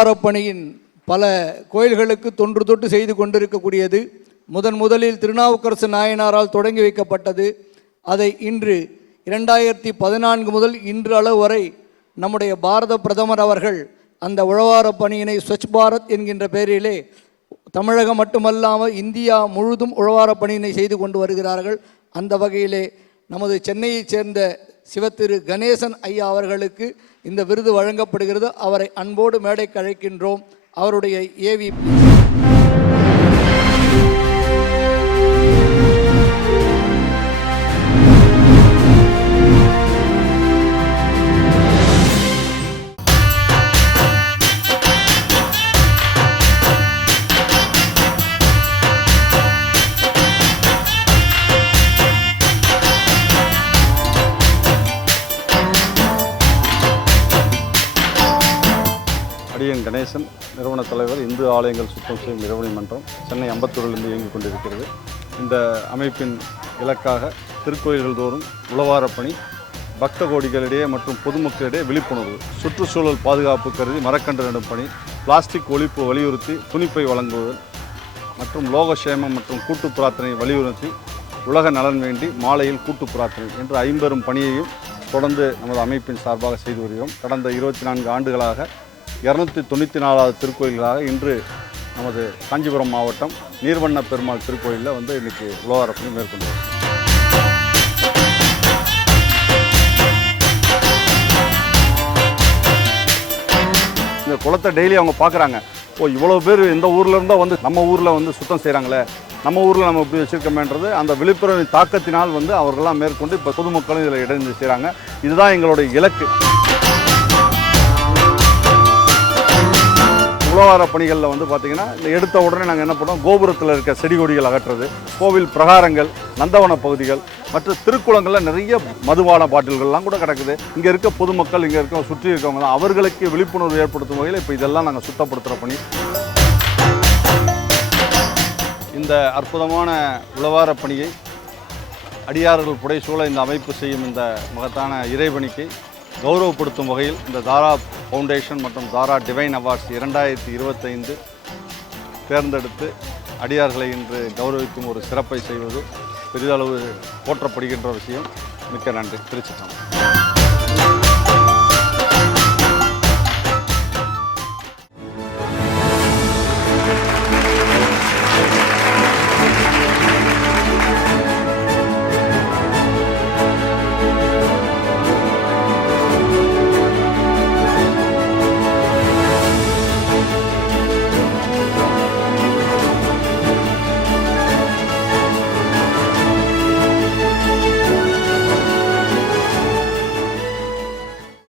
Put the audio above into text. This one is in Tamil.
உழவாரப் பணியின் பல கோயில்களுக்கு தொன்று தொட்டு செய்து கொண்டிருக்கக்கூடியது. முதலில் திருநாவுக்கரசு நாயனாரால் தொடங்கி வைக்கப்பட்டது. அதை இன்று 2014 முதல் இன்று அளவு வரை நம்முடைய பாரத பிரதமர் அவர்கள் அந்த உழவாரப் பணியினை ஸ்வச் பாரத் என்கின்ற பெயரிலே தமிழகம் மட்டுமல்லாமல் இந்தியா முழுதும் உழவாரப் பணியினை செய்து கொண்டு வருகிறார்கள். அந்த வகையிலே நமது சென்னையைச் சேர்ந்த சிவத்திரு கணேசன் ஐயா அவர்களுக்கு இந்த விருது வழங்கப்படுகிறது. அவரை அன்போடு மேடைக்கு அழைக்கின்றோம். அவருடைய ஏவி அடியன் கணேசன், நிறுவன தலைவர், இந்து ஆலயங்கள் சுத்தம் செய்யும் நிறுவன மன்றம், சென்னை அம்பத்தூரிலிருந்து இயங்கிக் கொண்டிருக்கிறது. இந்த அமைப்பின் இலக்காக திருக்கோயில்கள் தோறும் உழவாரப் பணி, பக்த கோடிகளிடையே மற்றும் பொதுமக்களிடையே விழிப்புணர்வு, சுற்றுச்சூழல் பாதுகாப்பு கருதி மரக்கன்று நடும் பணி, பிளாஸ்டிக் ஒழிப்பு வலியுறுத்தி துணிப்பை வழங்குதல் மற்றும் லோகக்ஷேமம் மற்றும் கூட்டு பிரார்த்தனை வலியுறுத்தி உலக நலன் வேண்டி மாலையில் கூட்டு பிரார்த்தனை என்ற 50 பணியையும் தொடர்ந்து நமது அமைப்பின் சார்பாக செய்து வருகிறோம். கடந்த 24 ஆண்டுகளாக 294வது திருக்கோயில்களாக இன்று நமது காஞ்சிபுரம் மாவட்டம் நீர்வண்ண பெருமாள் திருக்கோயிலில் இன்றைக்கி உழவாரப் பணி மேற்கொண்டோம். இந்த குளத்தை டெய்லி அவங்க பார்க்குறாங்க. இவ்வளோ பேர் இந்த ஊரில் இருந்தால் நம்ம ஊரில் சுத்தம் செய்கிறாங்களே, நம்ம ஊரில் நம்ம இப்படி வச்சுருக்கோமேன்றது அந்த விழிப்புணர்வின் தாக்கத்தினால் அவர்கள்லாம் மேற்கொண்டு இப்போ பொதுமக்களும் இதில் இணைந்து செய்கிறாங்க. இதுதான் எங்களுடைய இலக்கு. உழவாரப் பணிகளில் பார்த்திங்கன்னா இந்த எடுத்த உடனே நாங்கள் என்ன பண்ணுவோம், கோபுரத்தில் இருக்க செடி கொடிகள் அகற்றுறது, கோவில் பிரகாரங்கள், நந்தவன பகுதிகள் மற்றும் திருக்குளங்களில் நிறைய மதுபான பாட்டில்கள்லாம் கூட கிடக்குது. இங்கே இருக்க பொதுமக்கள், இங்கே இருக்க சுற்றி இருக்கவங்க தான், அவர்களுக்கு விழிப்புணர்வு ஏற்படுத்தும் வகையில் இப்போ இதெல்லாம் நாங்கள் சுத்தப்படுத்துகிற பணி. இந்த அற்புதமான உழவாரப் பணியை அடியார்கள் புடைசூழ இந்த அமைப்பு செய்யும் இந்த மகத்தான இறைபணிக்கு கௌரவப்படுத்தும் வகையில் இந்த தாரா ஃபவுண்டேஷன் மற்றும் தாரா டிவைன் அவார்ட்ஸ் 2025 தேர்ந்தெடுத்து அடியார்களை இன்று கௌரவிக்கும் ஒரு சிறப்பை செய்வது பெரிதளவு போற்றப்படுகின்ற விஷயம். மிக்க நன்றி. திருச்சிற்றம்பலம்.